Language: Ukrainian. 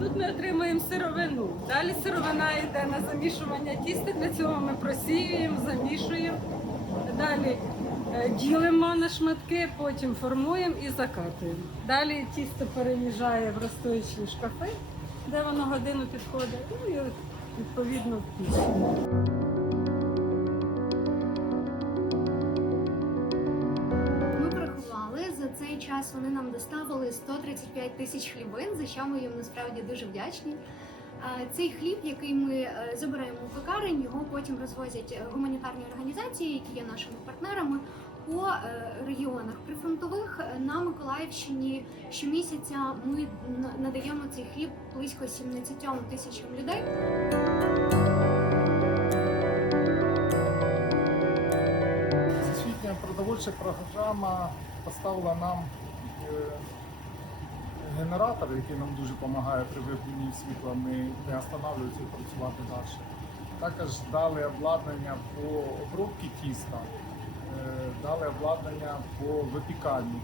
Тут ми отримуємо сировину. Далі сировина йде на замішування тіста. Для цього ми просіюємо, замішуємо. Далі е, ділимо на шматки, потім формуємо і закатуємо. Далі тісто переїжджає в розстоячі шкафи, де воно годину підходить, ну і відповідно в піч. Цей час. Вони нам доставили 135 тисяч хлібин, за що ми їм насправді дуже вдячні. Цей хліб, який ми е, забираємо у пекарень, його потім розвозять е, гуманітарні організації, які є нашими партнерами по е, регіонах прифронтових на Миколаївщині. Щомісяця ми надаємо цей хліб близько 17 тисячам людей. Продовольча програма поставила нам е, генератор, який нам дуже допомагає при вимкненні світла. Ми не останавливаємося працювати далі. Також дали обладнання по обробці тіста, е, дали обладнання по випіканні.